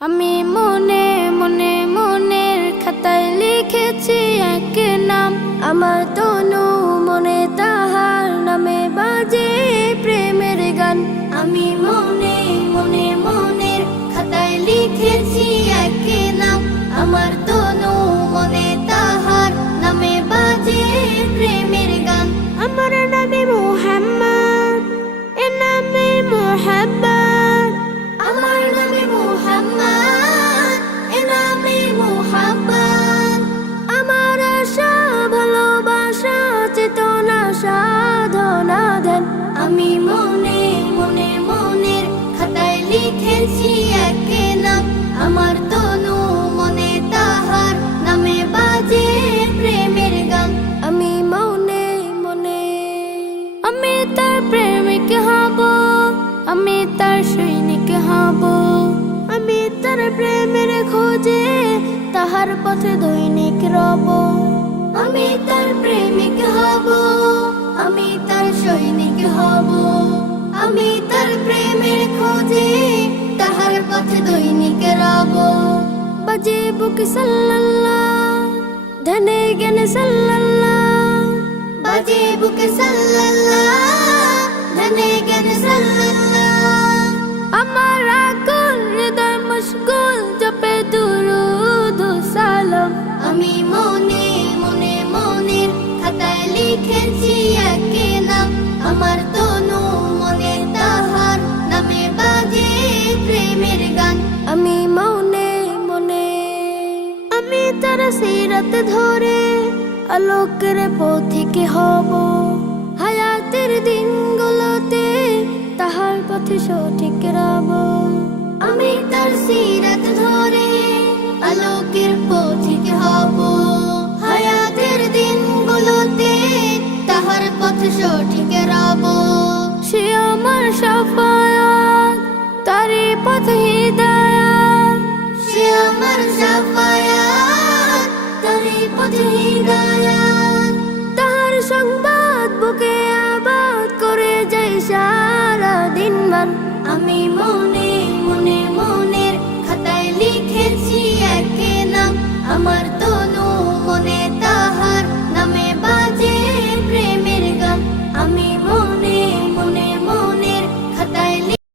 আমি মনে মনে মনের খাতায় লিখেছি এক নাম, আমার তনু মনে তাহার নামে বাজে প্রেমের গান। আমি মনে মনে মনের খাতায় লিখেছি এক নাম, আমার তনু মনে তাহার নামে বাজে প্রেমের গান। আমার নামে মুহাম্মদ, এ নামে মুহাব্বত, আমার নামে মুহাম্মদ, এ নামে মুহাব্বত। আমার আশা ভালোবাসা চেতনা সাধনা ধ্যান। আমি মনে মনে মনের খাতায় লিখেছি এক নাম, আমার তনু মনে তাহার নামে বাজে প্রেমের গান। আমি মনে মনে আমি তার প্রেমিক হব, আমি তার সৈনিক হব, আমি তার প্রেমের খোঁজে তাহার পথে দৈনিক রব। আমি তার প্রেমিক হব, আমি তার সৈনিক হব, আমি তার প্রেমের খোঁজে তাহার পথে দৈনিক রব। বাজে বুক সাল্লাল্লাহ, ধ্যানে জ্ঞানে সাল্লাল্লাহ, বাজে বুক সাল্লাল্লাহ, ধ্যানে জ্ঞানে সাল্লাল্লাহ। আমার আকুল হৃদয় মশগুল জপে দুরূদ ও সালাম। আমি মনে মনে মনের খাতায় লিখেছি এক নাম, আমার তনু মনে তাহার নামে বাজে প্রেমের গান। আমি মনে মনে আমি তার সিরাত ধরে আলোকের পথিক হব, হায়াতের দিনগুলোতে তাহার পথে সঠিক রব। আমি তার সিরাত ধরে আলোকের পথিক হব, হায়াতের দিনগুলোতে তাহার পথে সঠিক রব। সে আমার শাফায়াত, তারই পথে হিদায়াত, সে আমার শাফায়াত, তারই পথে হিদায়াত।